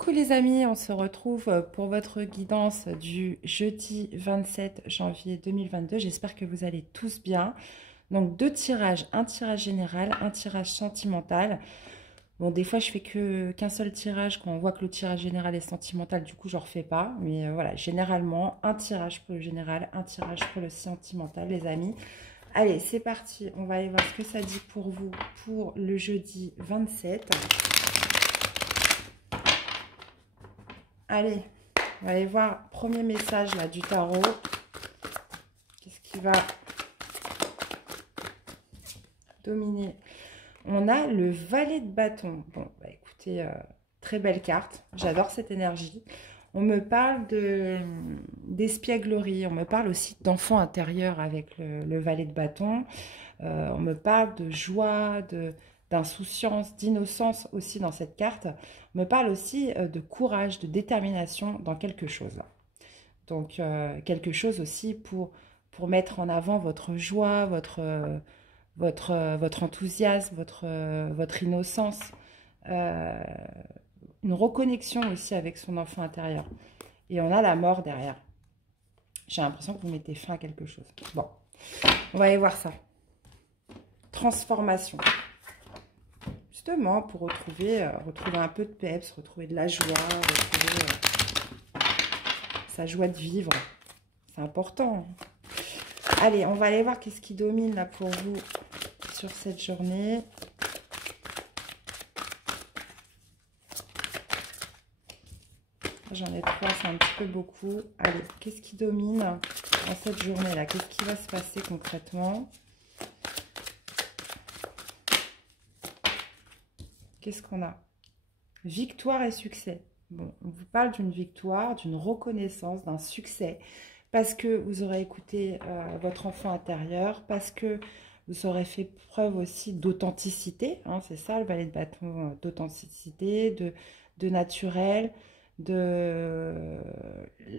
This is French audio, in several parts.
Coucou les amis, on se retrouve pour votre guidance du jeudi 27 janvier 2022. J'espère que vous allez tous bien. Donc deux tirages, un tirage général, un tirage sentimental. Bon, des fois je fais qu'un seul tirage quand on voit que le tirage général est sentimental, du coup je ne refais pas. Mais voilà, généralement un tirage pour le général, un tirage pour le sentimental les amis. Allez, c'est parti, on va aller voir ce que ça dit pour vous pour le jeudi 27. Allez, on va aller voir premier message là du tarot. Qu'est-ce qui va dominer? On a le valet de bâton. Bon, bah écoutez, très belle carte. J'adore cette énergie. On me parle d'espièglerie. On me parle aussi d'enfant intérieur avec le valet de bâton. On me parle de joie, d'insouciance, d'innocence aussi dans cette carte. On me parle aussi de courage, de détermination dans quelque chose. Donc, quelque chose aussi pour mettre en avant votre joie, votre enthousiasme, votre innocence. Une reconnexion aussi avec son enfant intérieur. Et on a la mort derrière. J'ai l'impression que vous mettez fin à quelque chose. Bon, on va aller voir ça. Transformation. Justement, pour retrouver un peu de peps, retrouver de la joie, retrouver sa joie de vivre. C'est important. Allez, on va aller voir qu'est-ce qui domine là pour vous sur cette journée. J'en ai 3, c'est un petit peu beaucoup. Allez, qu'est-ce qui domine dans cette journée-là? Qu'est-ce qui va se passer concrètement? Qu'est-ce qu'on a? Victoire et succès. Bon, on vous parle d'une victoire, d'une reconnaissance, d'un succès, parce que vous aurez écouté votre enfant intérieur, parce que vous aurez fait preuve aussi d'authenticité, hein, c'est ça le valet de bâton, d'authenticité, de naturel, le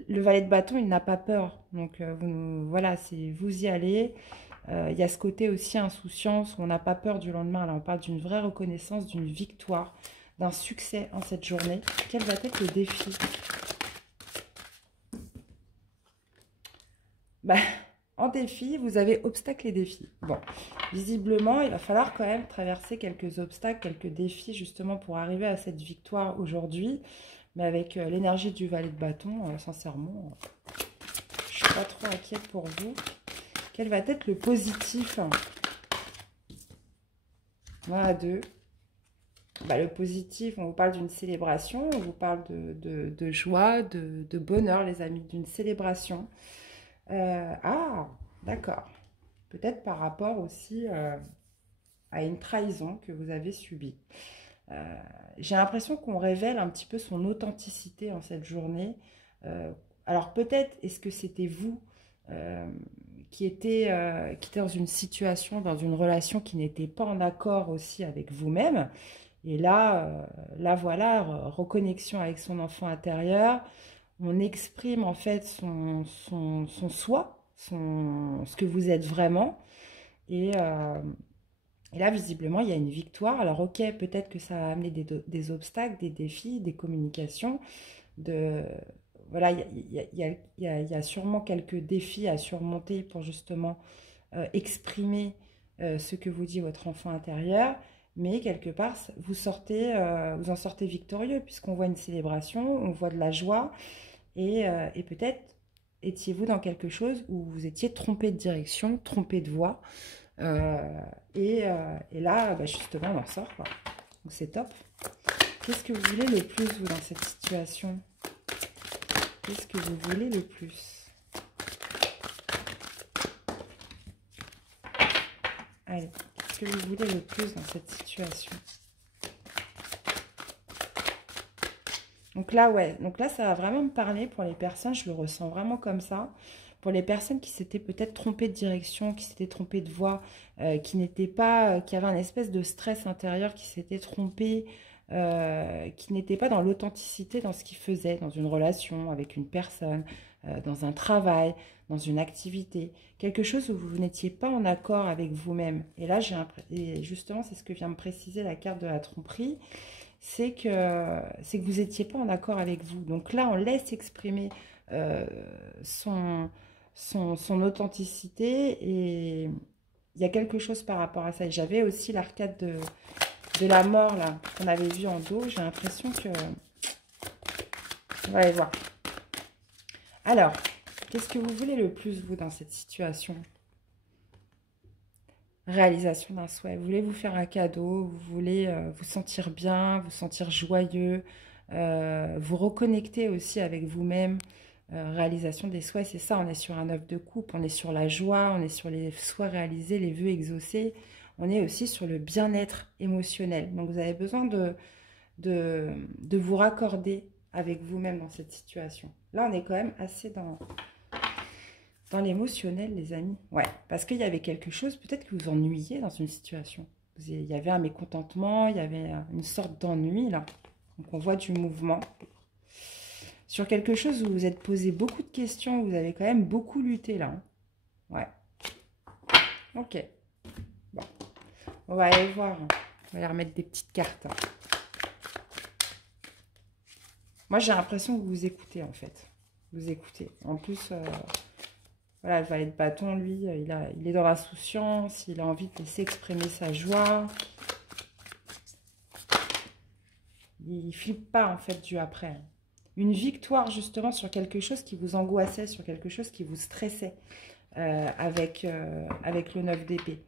valet de bâton, il n'a pas peur, donc voilà, vous y allez. Il y a ce côté aussi insouciance où on n'a pas peur du lendemain. Là, on parle d'une vraie reconnaissance, d'une victoire, d'un succès en cette journée. Quel va être le défi? En défi, vous avez obstacles et défis. Bon, visiblement, il va falloir quand même traverser quelques obstacles, quelques défis, justement, pour arriver à cette victoire aujourd'hui. Mais avec l'énergie du valet de bâton, sincèrement, je ne suis pas trop inquiète pour vous. Quel va être le positif? Voilà, 2. Le positif, on vous parle d'une célébration, on vous parle de joie, de bonheur, les amis, d'une célébration. Ah, d'accord. Peut-être par rapport aussi à une trahison que vous avez subie. J'ai l'impression qu'on révèle un petit peu son authenticité en cette journée. Alors peut-être, est-ce que c'était vous qui était dans une situation, dans une relation qui n'était pas en accord aussi avec vous-même? Et là, voilà, reconnexion avec son enfant intérieur. On exprime en fait son soi, ce que vous êtes vraiment. Et là, visiblement, il y a une victoire. Alors, ok, peut-être que ça a amené des obstacles, des défis, des communications. Voilà, il y a sûrement quelques défis à surmonter pour justement exprimer ce que vous dit votre enfant intérieur. Mais quelque part, vous en sortez victorieux puisqu'on voit une célébration, on voit de la joie. Et peut-être étiez-vous dans quelque chose où vous étiez trompé de direction, trompé de voie. Et là, justement, on en sort, quoi. Donc c'est top. Qu'est-ce que vous voulez le plus, vous, dans cette situation? Qu'est-ce que vous voulez le plus? Allez, qu'est-ce que vous voulez le plus dans cette situation? Donc là, ouais, ça va vraiment me parler pour les personnes, je le ressens vraiment comme ça. Pour les personnes qui s'étaient peut-être trompées de direction, qui s'étaient trompées de voie, qui n'étaient pas, qui avaient un espèce de stress intérieur, qui s'étaient trompées, qui n'étaient pas dans l'authenticité dans ce qu'ils faisaient, dans une relation avec une personne, dans un travail, dans une activité, quelque chose où vous n'étiez pas en accord avec vous-même. Et là, et justement, c'est ce que vient me préciser la carte de la tromperie. c'est que vous n'étiez pas en accord avec vous. Donc là, on laisse exprimer euh, son authenticité et il y a quelque chose par rapport à ça. Et j'avais aussi l'arcade de la mort, là, qu'on avait vu en dos. J'ai l'impression que... On va aller voir. Alors, qu'est-ce que vous voulez le plus, vous, dans cette situation? Réalisation d'un souhait. Vous voulez vous faire un cadeau, vous voulez vous sentir bien, vous sentir joyeux, vous reconnecter aussi avec vous-même. Réalisation des souhaits, c'est ça, on est sur un œuf de coupe, on est sur la joie, on est sur les souhaits réalisés, les vœux exaucés, on est aussi sur le bien-être émotionnel. Donc vous avez besoin de vous raccorder avec vous-même dans cette situation. Là, on est quand même assez dans l'émotionnel, les amis. Ouais, parce qu'il y avait quelque chose, peut-être que vous ennuyiez dans une situation. Il y avait un mécontentement, il y avait une sorte d'ennui, là. Donc on voit du mouvement. Sur quelque chose où vous vous êtes posé beaucoup de questions, vous avez quand même beaucoup lutté, là. Hein. Ouais. Ok. Bon. On va aller voir. On va aller remettre des petites cartes. Hein. Moi, j'ai l'impression que vous vous écoutez, en fait. Vous écoutez. En plus, voilà, le valet de bâton, lui, il est dans l'insouciance. Il a envie de laisser exprimer sa joie. Il ne flippe pas, en fait, du après. Une victoire, justement, sur quelque chose qui vous angoissait, sur quelque chose qui vous stressait avec le 9 d'épée.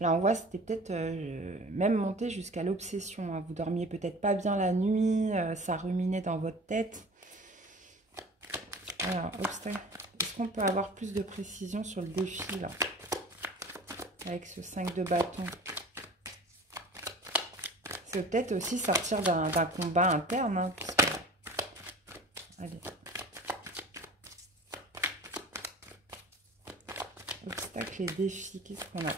Là, on voit, c'était peut-être même monté jusqu'à l'obsession. Hein. Vous dormiez peut-être pas bien la nuit, ça ruminait dans votre tête. Alors, obstacle. Est-ce qu'on peut avoir plus de précision sur le défi, là, avec ce 5 de bâton? C'est peut-être aussi sortir d'un combat interne, hein, puisque... Allez. Obstacle et défi, qu'est-ce qu'on a?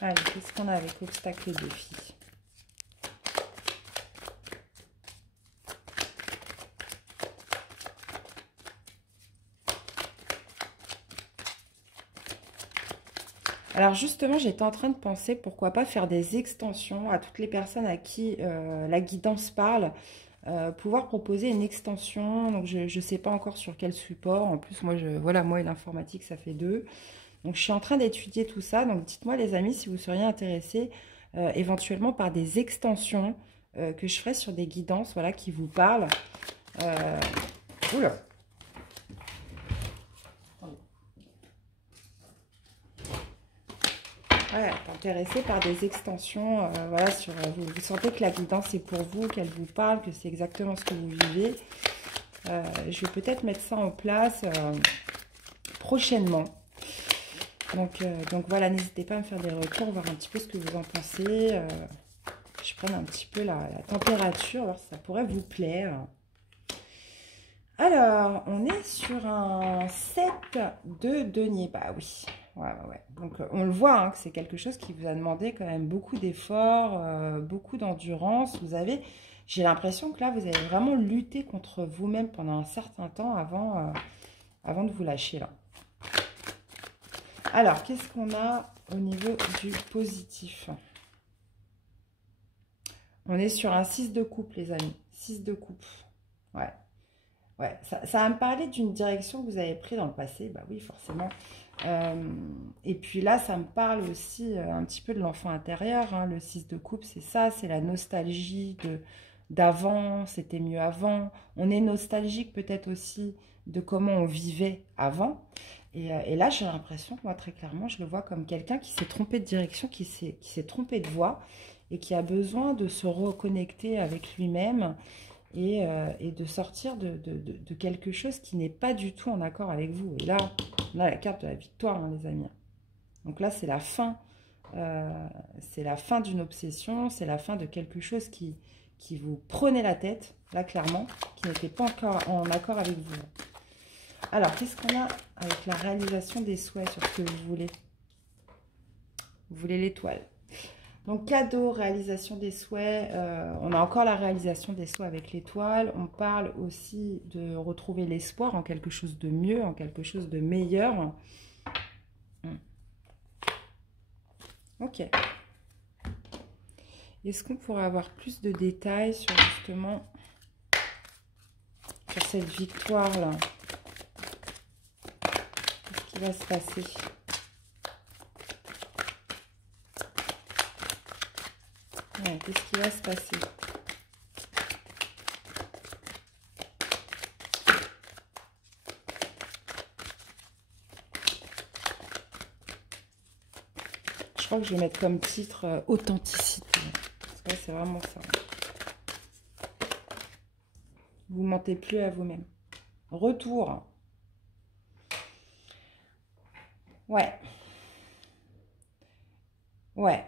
Allez, qu'est-ce qu'on a avec obstacle et défi? Alors justement, j'étais en train de penser, pourquoi pas faire des extensions à toutes les personnes à qui la guidance parle, pouvoir proposer une extension. Donc je ne sais pas encore sur quel support. En plus, voilà, moi et l'informatique, ça fait deux. Donc je suis en train d'étudier tout ça. Donc dites-moi les amis si vous seriez intéressés éventuellement par des extensions que je ferai sur des guidances, voilà, qui vous parlent. Oula. Ouais, intéressé par des extensions, voilà, vous sentez que la guidance est pour vous, qu'elle vous parle, que c'est exactement ce que vous vivez. Je vais peut-être mettre ça en place prochainement. Donc voilà, n'hésitez pas à me faire des retours, voir un petit peu ce que vous en pensez. Je prends un petit peu la température, voir si ça pourrait vous plaire. Alors, on est sur un 7 de denier. Bah oui, ouais. Donc, on le voit, hein, que c'est quelque chose qui vous a demandé quand même beaucoup d'efforts, beaucoup d'endurance. J'ai l'impression que là, vous avez vraiment lutté contre vous-même pendant un certain temps avant de vous lâcher, là. Alors, qu'est-ce qu'on a au niveau du positif? On est sur un 6 de coupe, les amis. 6 de coupe. Ouais. Ouais, ça va me parler d'une direction que vous avez prise dans le passé. Bah oui, forcément. Et puis là, ça me parle aussi un petit peu de l'enfant intérieur. Hein. Le 6 de coupe, c'est ça. C'est la nostalgie d'avant. C'était mieux avant. On est nostalgique peut-être aussi de comment on vivait avant. Et là, j'ai l'impression que moi, très clairement, je le vois comme quelqu'un qui s'est trompé de direction, qui s'est trompé de voie et qui a besoin de se reconnecter avec lui-même et de sortir de quelque chose qui n'est pas du tout en accord avec vous. Et là, on a la carte de la victoire, hein, les amis. Donc là, c'est la fin. C'est la fin d'une obsession, c'est la fin de quelque chose qui vous prenait la tête, là, clairement, qui n'était pas encore en accord avec vous. Alors, qu'est-ce qu'on a avec la réalisation des souhaits sur ce que vous voulez? Vous voulez l'étoile. Donc, cadeau, réalisation des souhaits. On a encore la réalisation des souhaits avec l'étoile. On parle aussi de retrouver l'espoir en quelque chose de mieux, en quelque chose de meilleur. Ok. Est-ce qu'on pourrait avoir plus de détails sur justement sur cette victoire-là? Qu'est-ce qui va se passer? Ouais, qu'est-ce qui va se passer? Je crois que je vais mettre comme titre authenticité. Parce que c'est vraiment ça. Vous ne mentez plus à vous-même. Retour. Ouais. Ouais,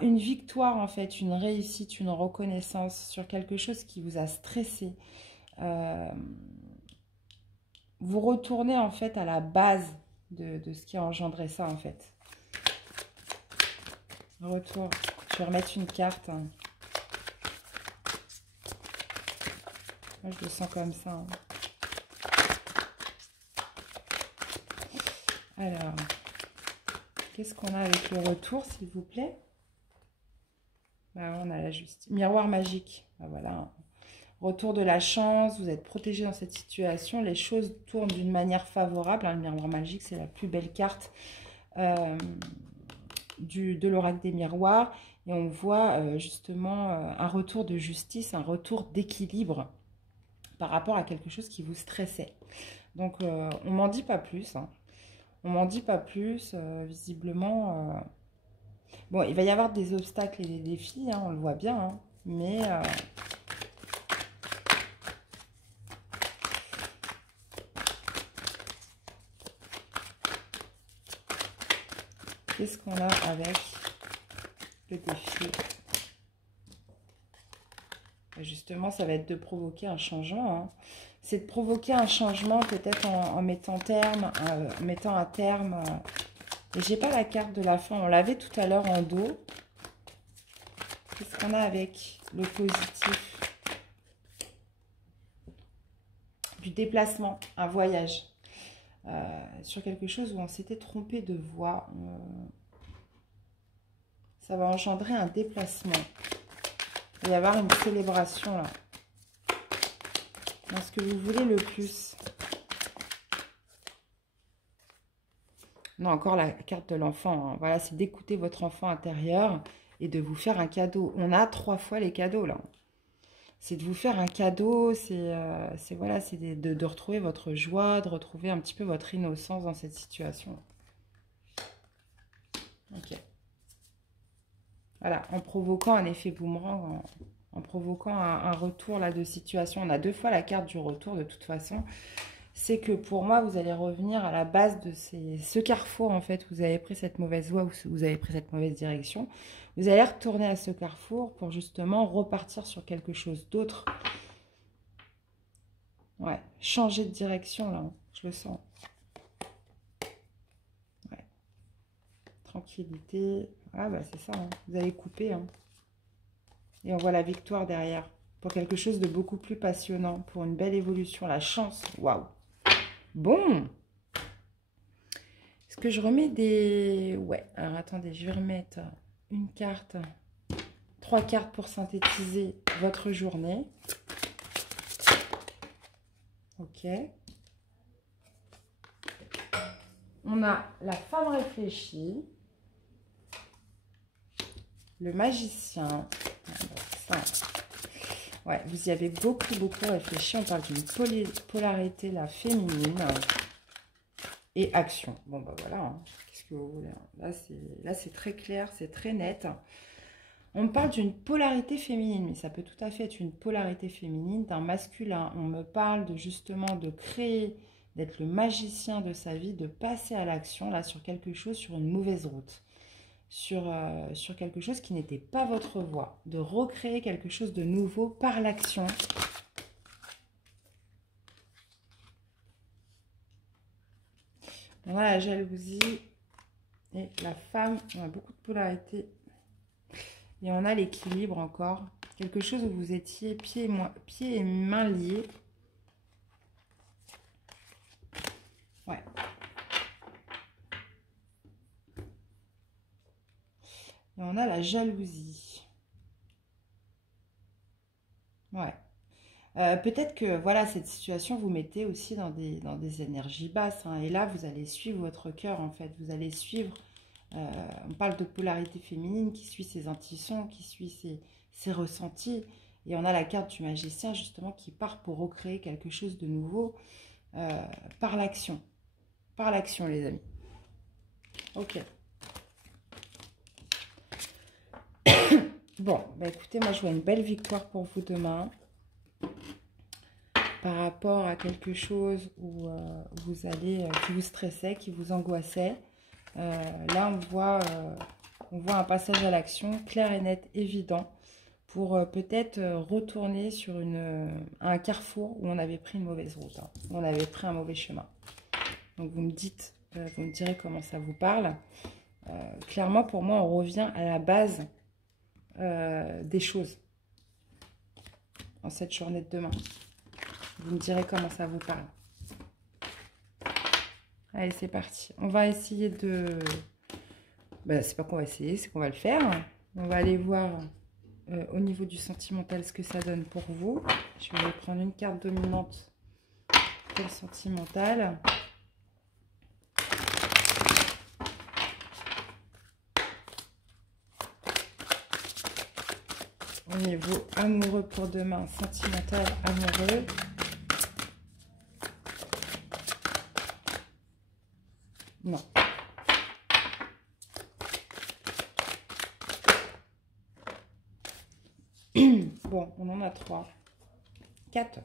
une victoire en fait, une réussite, une reconnaissance sur quelque chose qui vous a stressé. Vous retournez en fait à la base de ce qui a engendré ça en fait. Retour. Je vais remettre une carte. Moi je le sens comme ça. Alors, qu'est-ce qu'on a avec le retour s'il vous plaît? Bah, on a la justice. Miroir magique. Bah, voilà. Retour de la chance, vous êtes protégé dans cette situation, les choses tournent d'une manière favorable. Hein, le miroir magique, c'est la plus belle carte de l'oracle des miroirs. Et on voit justement un retour de justice, un retour d'équilibre par rapport à quelque chose qui vous stressait. Donc, on m'en dit pas plus. Hein. On m'en dit pas plus, visiblement. Bon, il va y avoir des obstacles et des défis, hein, on le voit bien, hein, mais... qu'est-ce qu'on a avec le défi? Justement, ça va être de provoquer un changement. Hein. C'est de provoquer un changement peut-être en mettant un terme. Et j'ai pas la carte de la fin. On l'avait tout à l'heure en dos. Qu'est-ce qu'on a avec le positif? Du déplacement, un voyage. Sur quelque chose où on s'était trompé de voie. Ça va engendrer un déplacement. Il va y avoir une célébration là. Dans ce que vous voulez le plus. Non, encore la carte de l'enfant. Hein. Voilà, c'est d'écouter votre enfant intérieur et de vous faire un cadeau. On a 3 fois les cadeaux là. C'est de vous faire un cadeau, c'est voilà, c'est de retrouver votre joie, de retrouver un petit peu votre innocence dans cette situation. Ok. Voilà, en provoquant un effet boomerang, en provoquant un retour là de situation. On a 2 fois la carte du retour de toute façon. C'est que pour moi, vous allez revenir à la base de ce carrefour, en fait, où vous avez pris cette mauvaise voie, où vous avez pris cette mauvaise direction. Vous allez retourner à ce carrefour pour justement repartir sur quelque chose d'autre. Ouais, changer de direction, là, hein, je le sens. Ouais. Tranquillité. Ah, bah c'est ça, hein. Vous allez couper. Hein. Et on voit la victoire derrière. Pour quelque chose de beaucoup plus passionnant, pour une belle évolution. La chance, waouh. Bon. Est-ce que je remets des... Ouais, alors attendez, je vais remettre une carte, 3 cartes pour synthétiser votre journée. Ok. On a la femme réfléchie, le magicien. Ça. Ouais, vous y avez beaucoup réfléchi. On parle d'une polarité, la féminine. Et action. Bon, bah voilà. Hein. Qu'est-ce que vous voulez? Là, c'est très clair, c'est très net. On me parle d'une polarité féminine, mais ça peut tout à fait être une polarité féminine, d'un masculin. On me parle de justement de créer, d'être le magicien de sa vie, de passer à l'action, là, sur quelque chose, sur une mauvaise route. Sur quelque chose qui n'était pas votre voie. De recréer quelque chose de nouveau par l'action. Voilà, la jalousie et la femme. On a beaucoup de polarité. Et on a l'équilibre encore. Quelque chose où vous étiez pieds et mains liés. Ouais. Et on a la jalousie. Ouais. Peut-être que voilà, cette situation vous mettez aussi dans des énergies basses, hein, et là, vous allez suivre votre cœur, en fait. Vous allez suivre, on parle de polarité féminine qui suit ses intuitions, qui suit ses ressentis. Et on a la carte du magicien, justement, qui part pour recréer quelque chose de nouveau euh, par l'action. Par l'action, les amis. Ok. Bon, bah écoutez, moi, je vois une belle victoire pour vous demain. Par rapport à quelque chose où vous allez, qui vous stressait, qui vous angoissait. Là, on voit un passage à l'action clair et net, évident, pour peut-être retourner sur un carrefour où on avait pris une mauvaise route, hein, où on avait pris un mauvais chemin. Donc, vous me dites, vous me direz comment ça vous parle. Clairement, pour moi, on revient à la base des choses en cette journée de demain. Vous me direz comment ça vous parle. Allez, c'est parti. On va essayer de... Ben, c'est pas qu'on va essayer, c'est qu'on va le faire. On va aller voir au niveau du sentimental ce que ça donne pour vous. Je vais prendre une carte dominante pour le sentimental. Au niveau amoureux pour demain, sentimental, amoureux. Non. Bon, on en a 3. 4.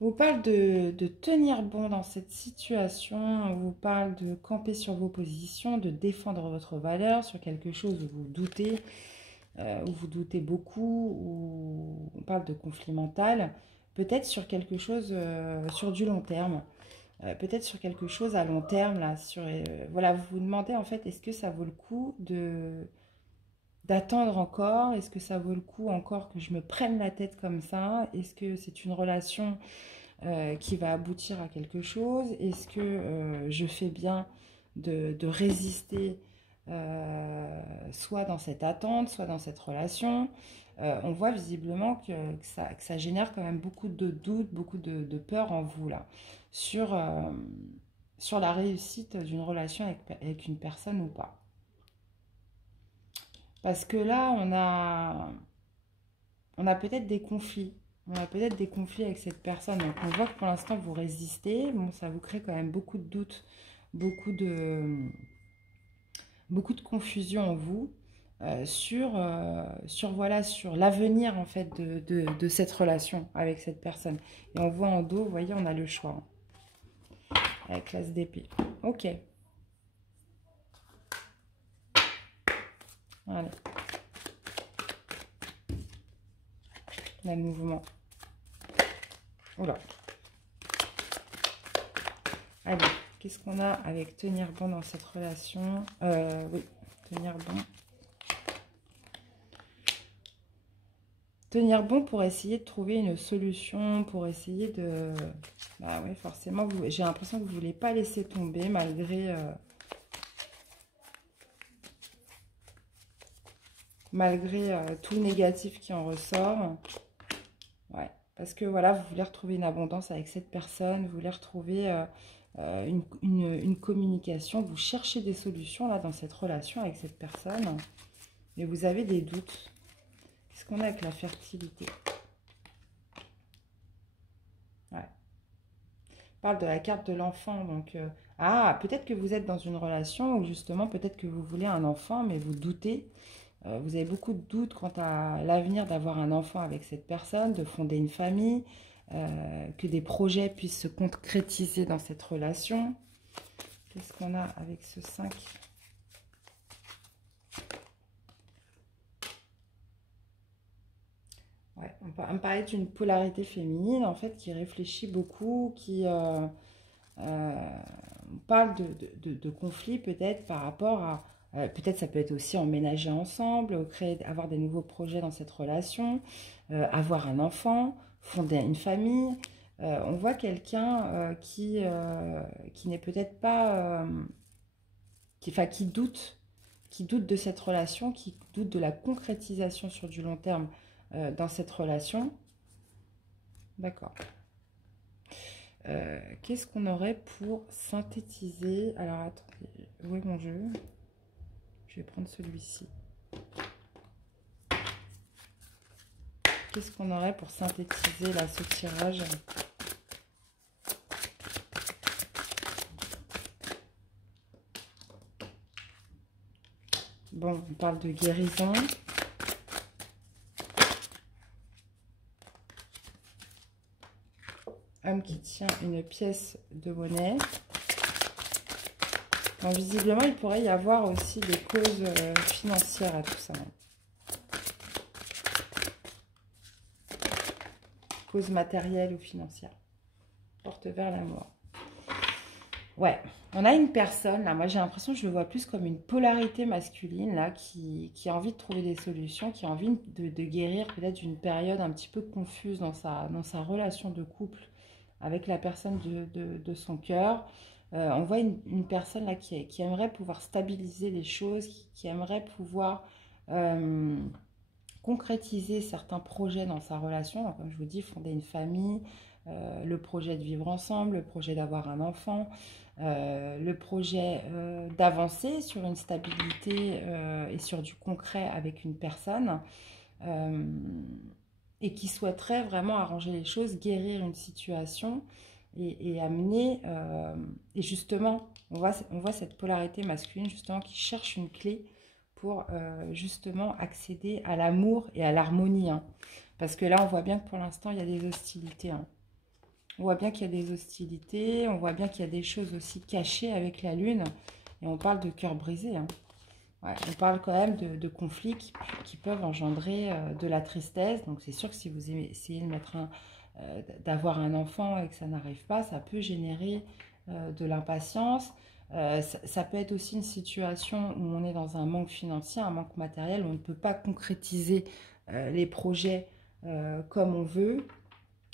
On vous parle de tenir bon dans cette situation. On vous parle de camper sur vos positions, de défendre votre valeur sur quelque chose où vous doutez beaucoup, où on parle de conflit mental. Peut-être sur quelque chose sur du long terme. Peut-être sur quelque chose à long terme. Là, voilà, vous vous demandez en fait, est-ce que ça vaut le coup d'attendre encore? Est-ce que ça vaut le coup encore que je me prenne la tête comme ça? Est-ce que c'est une relation qui va aboutir à quelque chose? Est-ce que je fais bien de résister soit dans cette attente, soit dans cette relation? On voit visiblement que ça génère quand même beaucoup de doutes, beaucoup de peur en vous là, sur, sur la réussite d'une relation avec une personne ou pas. Parce que là, on a peut-être des conflits. On a peut-être des conflits avec cette personne. Donc on voit que pour l'instant, vous résistez. Bon, ça vous crée quand même beaucoup de doutes, beaucoup de, beaucoup de confusion en vous voilà, sur l'avenir en fait de cette relation avec cette personne. Et on voit en dos, vous voyez, on a le choix. Hein, avec l'as d'épée. Ok. Allez. Le mouvement. Oula. Allez, qu'est-ce qu'on a avec tenir bon dans cette relation? Oui, tenir bon. Tenir bon pour essayer de trouver une solution, pour essayer de... Bah oui, forcément, j'ai l'impression que vous ne voulez pas laisser tomber malgré tout le négatif qui en ressort. Ouais, parce que voilà, vous voulez retrouver une abondance avec cette personne, vous voulez retrouver une communication, vous cherchez des solutions là dans cette relation avec cette personne, mais vous avez des doutes. Qu'est-ce qu'on a avec la fertilité? Ouais. On parle de la carte de l'enfant, donc... ah, peut-être que vous êtes dans une relation où justement, peut-être que vous voulez un enfant, mais vous doutez. Vous avez beaucoup de doutes quant à l'avenir d'avoir un enfant avec cette personne, de fonder une famille, que des projets puissent se concrétiser dans cette relation. Qu'est-ce qu'on a avec ce 5? Ouais, on parlait d'une polarité féminine, en fait, qui réfléchit beaucoup, qui on parle de conflits peut-être par rapport à... peut-être ça peut être aussi emménager ensemble, avoir des nouveaux projets dans cette relation, avoir un enfant, fonder une famille. On voit quelqu'un qui n'est peut-être pas... qui doute qui doute de cette relation, qui doute de la concrétisation sur du long terme dans cette relation. D'accord. Qu'est-ce qu'on aurait pour synthétiser? Alors, attendez, où est mon jeu? Je vais prendre celui-ci. Qu'est-ce qu'on aurait pour synthétiser là, ce tirage? Bon, on parle de guérison. Homme qui tient une pièce de monnaie. Bon, visiblement, il pourrait y avoir aussi des causes financières à tout ça. Causes matérielles ou financières. Porte vers l'amour. Ouais, on a une personne, là, moi j'ai l'impression que je le vois plus comme une polarité masculine, là, qui a envie de trouver des solutions, qui a envie de guérir peut-être d'une période un petit peu confuse dans sa relation de couple avec la personne de son cœur. On voit une personne là qui aimerait pouvoir stabiliser les choses, qui aimerait pouvoir concrétiser certains projets dans sa relation. Donc, comme je vous dis, fonder une famille, le projet de vivre ensemble, le projet d'avoir un enfant, le projet d'avancer sur une stabilité et sur du concret avec une personne. Et qui souhaiterait vraiment arranger les choses, guérir une situation et amener... et justement, on voit cette polarité masculine justement qui cherche une clé pour justement accéder à l'amour et à l'harmonie. Hein. Parce que là, on voit bien que pour l'instant, il y a des hostilités. Hein. On voit bien qu'il y a des hostilités, on voit bien qu'il y a des choses aussi cachées avec la lune. Et on parle de cœur brisé. Hein. Ouais, on parle quand même de conflits qui peuvent engendrer de la tristesse. Donc c'est sûr que si vous essayez de mettre d'avoir un enfant et que ça n'arrive pas, ça peut générer de l'impatience. Ça peut être aussi une situation où on est dans un manque financier, un manque matériel, où on ne peut pas concrétiser les projets comme on veut.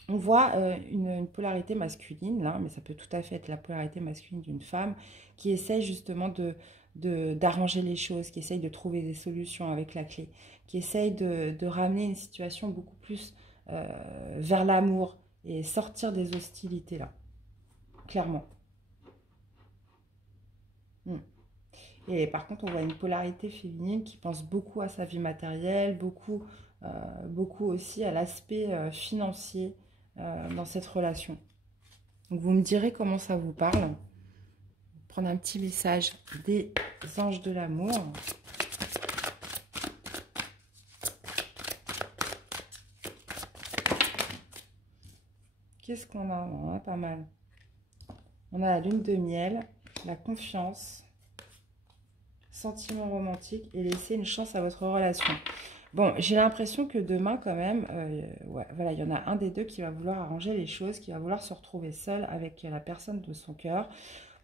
On voit une polarité masculine, là, mais ça peut tout à fait être la polarité masculine d'une femme qui essaye justement d'arranger les choses, qui essaye de trouver des solutions avec la clé, qui essaye de ramener une situation beaucoup plus vers l'amour et sortir des hostilités, là, clairement. Et par contre, on voit une polarité féminine qui pense beaucoup à sa vie matérielle, beaucoup aussi à l'aspect financier dans cette relation. Donc vous me direz comment ça vous parle. Prendre un petit message des anges de l'amour. Qu'est-ce qu'on a? On a pas mal. On a la lune de miel, la confiance, sentiment romantique et laisser une chance à votre relation. Bon, j'ai l'impression que demain, quand même, ouais, voilà, il y en a un des deux qui va vouloir arranger les choses, qui va vouloir se retrouver seul avec la personne de son cœur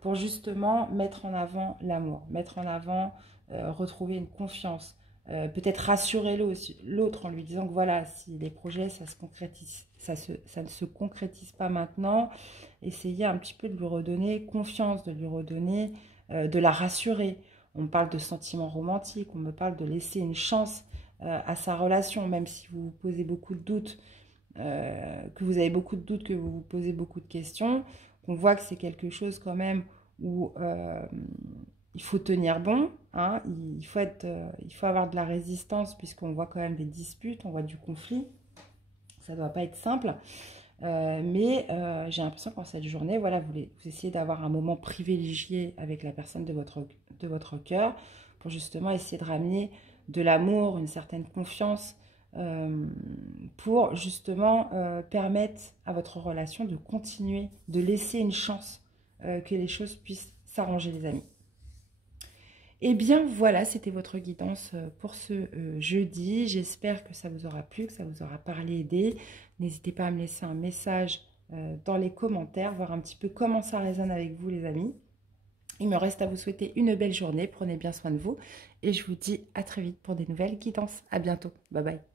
pour justement mettre en avant l'amour, mettre en avant, retrouver une confiance, peut-être rassurer l'autre en lui disant que voilà, si les projets, ça ne se concrétise pas maintenant, essayez un petit peu de lui redonner confiance, de lui redonner, de la rassurer. On me parle de sentiments romantiques, on me parle de laisser une chance à sa relation, même si vous vous posez beaucoup de doutes, que vous avez beaucoup de doutes, que vous vous posez beaucoup de questions, qu'on voit que c'est quelque chose quand même où il faut tenir bon, hein, il faut avoir de la résistance puisqu'on voit quand même des disputes, on voit du conflit, ça ne doit pas être simple. Mais j'ai l'impression qu'en cette journée, voilà, vous essayez d'avoir un moment privilégié avec la personne de votre cœur pour justement essayer de ramener de l'amour, une certaine confiance pour justement permettre à votre relation de continuer, de laisser une chance que les choses puissent s'arranger, les amis. Et bien voilà, c'était votre guidance pour ce jeudi. J'espère que ça vous aura plu, que ça vous aura parlé, aidé. N'hésitez pas à me laisser un message dans les commentaires, voir un petit peu comment ça résonne avec vous, les amis. Il me reste à vous souhaiter une belle journée. Prenez bien soin de vous. Et je vous dis à très vite pour des nouvelles guidances. À bientôt. Bye bye.